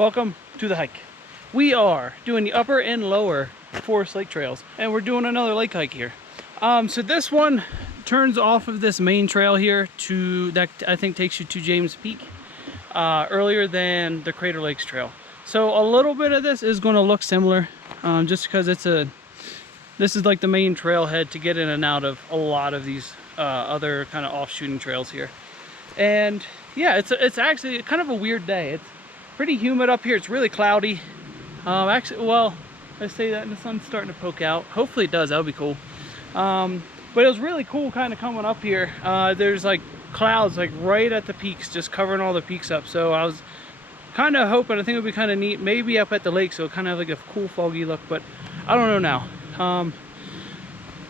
Welcome to the hike. We are doing the upper and lower Forest Lake trails, and we're doing another lake hike here. So this one turns off of this main trail here to that I think takes you to James Peak earlier than the Crater Lakes trail. So a little bit of this is going to look similar, just because this is like the main trailhead to get in and out of a lot of these other kind of offshooting trails here. And yeah, it's actually kind of a weird day. It's pretty humid up here. It's really cloudy. Actually, well, I say that and the sun's starting to poke out. Hopefully it does. That would be cool. But it was really cool kind of coming up here. There's like clouds like right at the peaks, just covering all the peaks up. So I was kind of hoping, I think it would be kind of neat, maybe up at the lake, so kind of like a cool foggy look, but I don't know now.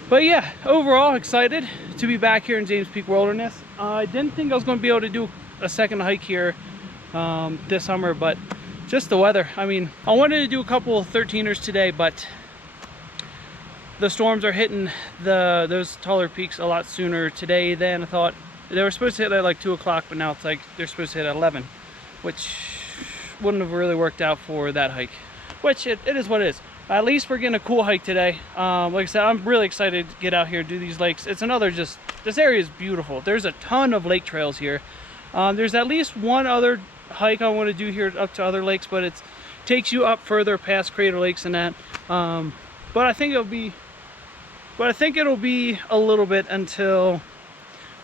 But yeah, overall excited to be back here in James Peak Wilderness. I didn't think I was going to be able to do a second hike here this summer, but just the weather. I mean, I wanted to do a couple of 13ers today, but the storms are hitting those taller peaks a lot sooner today than I thought. They were supposed to hit at like 2 o'clock, but now it's like they're supposed to hit at 11, which wouldn't have really worked out for that hike, which it is what it is. At least we're getting a cool hike today. Like I said, I'm really excited to get out here and do these lakes. It's another this area is beautiful. There's a ton of lake trails here. There's at least one other hike I want to do here up to other lakes, but it takes you up further past Crater Lakes and that. But I think it'll be a little bit until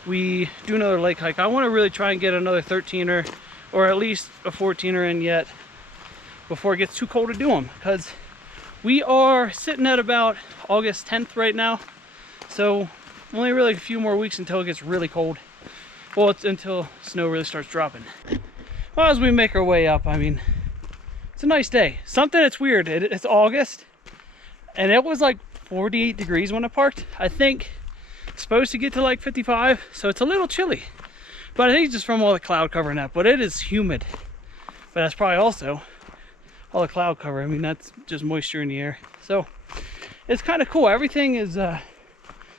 we do another lake hike. I want to really try and get another 13er or at least a 14er in yet before it gets too cold to do them, because we are sitting at about August 10th right now, so only really a few more weeks until it gets really cold. Well, it's until snow really starts dropping. Well, as we make our way up, I mean, it's a nice day. Something that's weird, it's August, and it was like 48 degrees when I parked. I think it's supposed to get to like 55, so it's a little chilly. But I think it's just from all the cloud covering that, but it is humid. But that's probably also all the cloud cover. I mean, that's just moisture in the air. So it's kind of cool. Everything is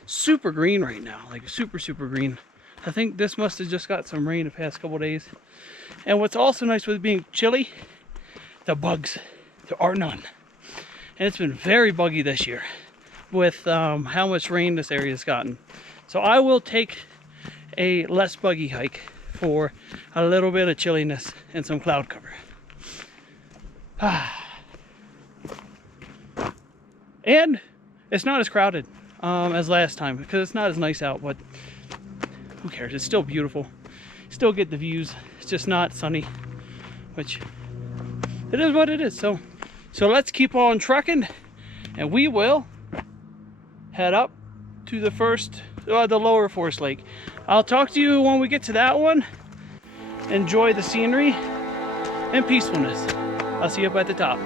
super green right now, like super green. I think this must have just got some rain the past couple days. And what's also nice with being chilly, the bugs, there are none. And it's been very buggy this year with how much rain this area has gotten. So I will take a less buggy hike for a little bit of chilliness and some cloud cover. And it's not as crowded as last time, because it's not as nice out, but who cares? It's still beautiful. Still get the views. It's just not sunny, which it is what it is. So let's keep on trucking, and we will head up to the lower Forest Lake. I'll talk to you when we get to that one. Enjoy the scenery and peacefulness. I'll see you up at the top.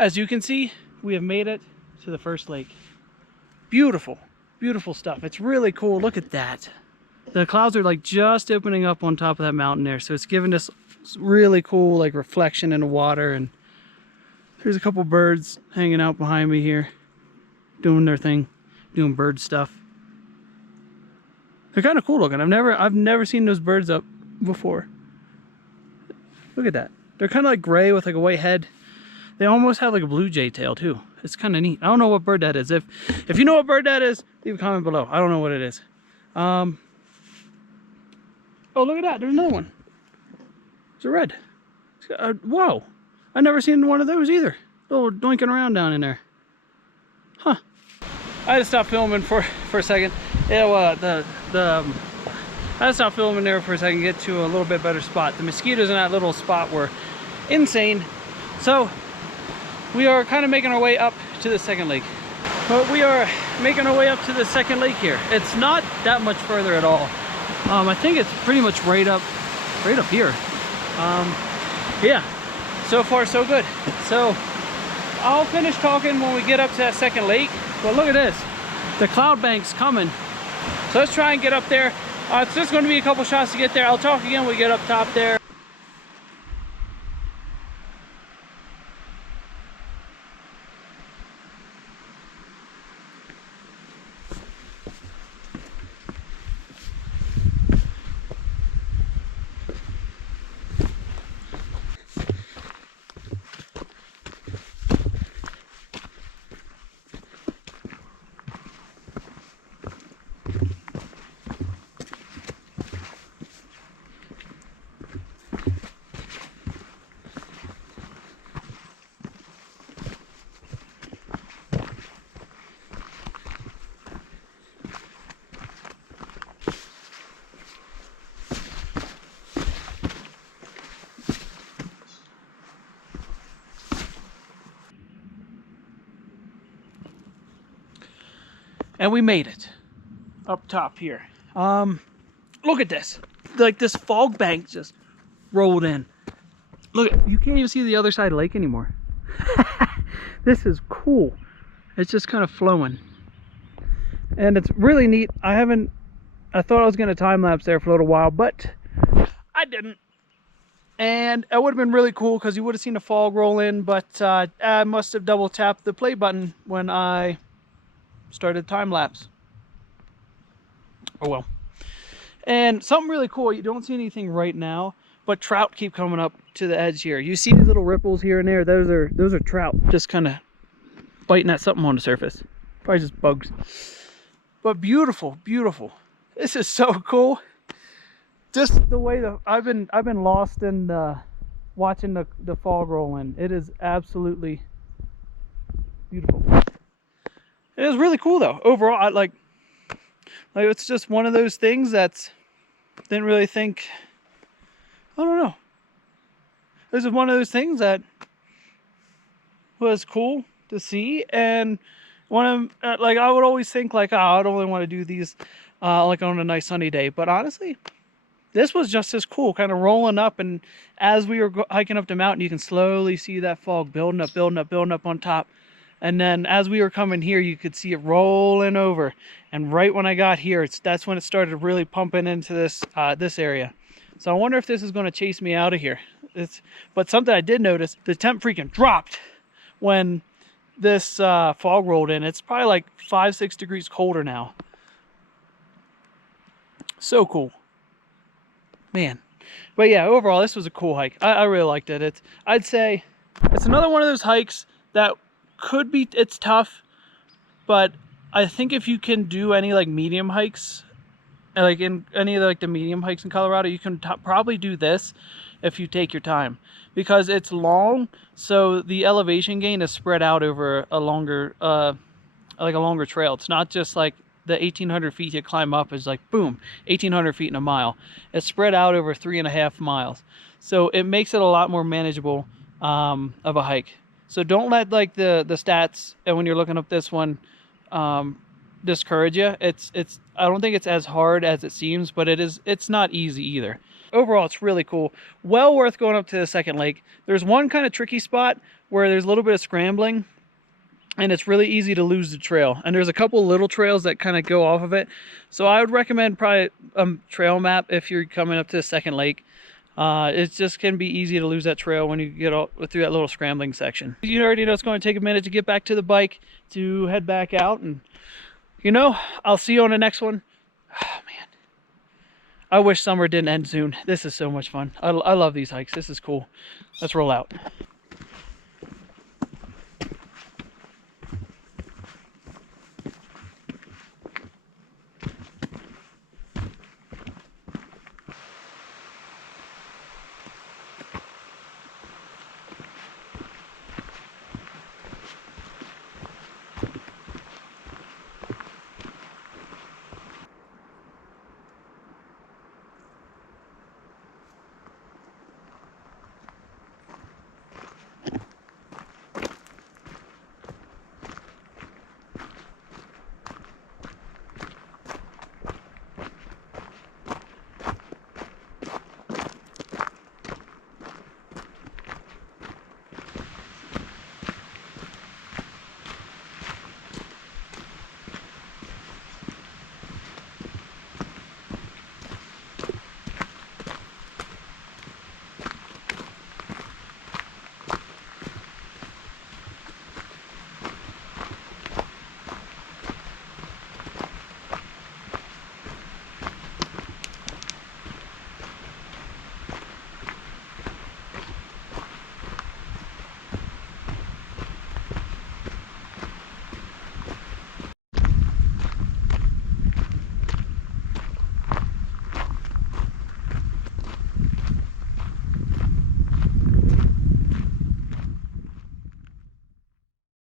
As you can see, we have made it to the first lake. Beautiful, beautiful stuff. It's really cool. Look at that. The clouds are like just opening up on top of that mountain there. So it's giving us really cool like reflection in the water. And there's a couple birds hanging out behind me here, doing their thing, doing bird stuff. They're kind of cool looking. I've never seen those birds up before. Look at that. They're kind of like gray with like a white head. They almost have like a blue jay tail too. It's kind of neat. I don't know what bird that is. If you know what bird that is, leave a comment below. I don't know what it is. Oh, look at that. There's another one. It's a red. Whoa. I've never seen one of those either. Little doinking around down in there. Huh. I had to stop filming for a second. Yeah, well, I had to stop filming there for a second, get to a little bit better spot. The mosquitoes in that little spot were insane. So we are kind of making our way up to the second lake. But we are making our way up to the second lake here. It's not that much further at all. I think it's pretty much right up here. Yeah, so far so good. So I'll finish talking when we get up to that second lake. But look at this, the cloud bank's coming. So let's try and get up there. It's just going to be a couple shots to get there. I'll talk again when we get up top there. And we made it up top here. Look at this. Like this fog bank just rolled in. Look, you can't even see the other side of the lake anymore. This is cool. It's just kind of flowing. And it's really neat. I thought I was gonna time lapse there for a little while, but I didn't. And it would have been really cool because you would have seen the fog roll in, but I must have double tapped the play button when I started time lapse. Oh well. And something really cool, you don't see anything right now, but trout keep coming up to the edge here. You see these little ripples here and there, those are trout just kind of biting at something on the surface. Probably just bugs. But beautiful, beautiful. This is so cool. Just the way that I've been lost in watching the fog roll in. It is absolutely beautiful. It is really cool though. Overall, I like it's just one of those things that's didn't really think. I don't know. This is one of those things that was cool to see, and one of like I would always think like, oh, I'd only want to do these like on a nice sunny day. But honestly, this was just as cool, kind of rolling up, and as we were hiking up the mountain, you can slowly see that fog building up, building up, building up on top. And then as we were coming here, you could see it rolling over. And right when I got here, that's when it started really pumping into this this area. So I wonder if this is going to chase me out of here. But something I did notice, the temp freaking dropped when this fog rolled in. It's probably like 5-6 degrees colder now. So cool. Man. But yeah, overall, this was a cool hike. I really liked it. I'd say it's another one of those hikes that could be, it's tough, but I think if you can do any like medium hikes, like in any of the medium hikes in Colorado, you can probably do this if you take your time, because it's long, so the elevation gain is spread out over a longer like a longer trail. It's not just like the 1,800 feet you climb up is like boom, 1,800 feet in a mile. It's spread out over 3.5 miles, so it makes it a lot more manageable of a hike. So don't let like the stats, and when you're looking up this one, discourage you. I don't think it's as hard as it seems, but it's not easy either. Overall, it's really cool. Well worth going up to the second lake. There's one kind of tricky spot where there's a little bit of scrambling, and it's really easy to lose the trail. And there's a couple little trails that kind of go off of it. So I would recommend probably a trail map if you're coming up to the second lake. It just can be easy to lose that trail when you get through that little scrambling section. You already know it's going to take a minute to get back to the bike to head back out. And, you know, I'll see you on the next one. Oh, man. I wish summer didn't end soon. This is so much fun. I love these hikes. This is cool. Let's roll out.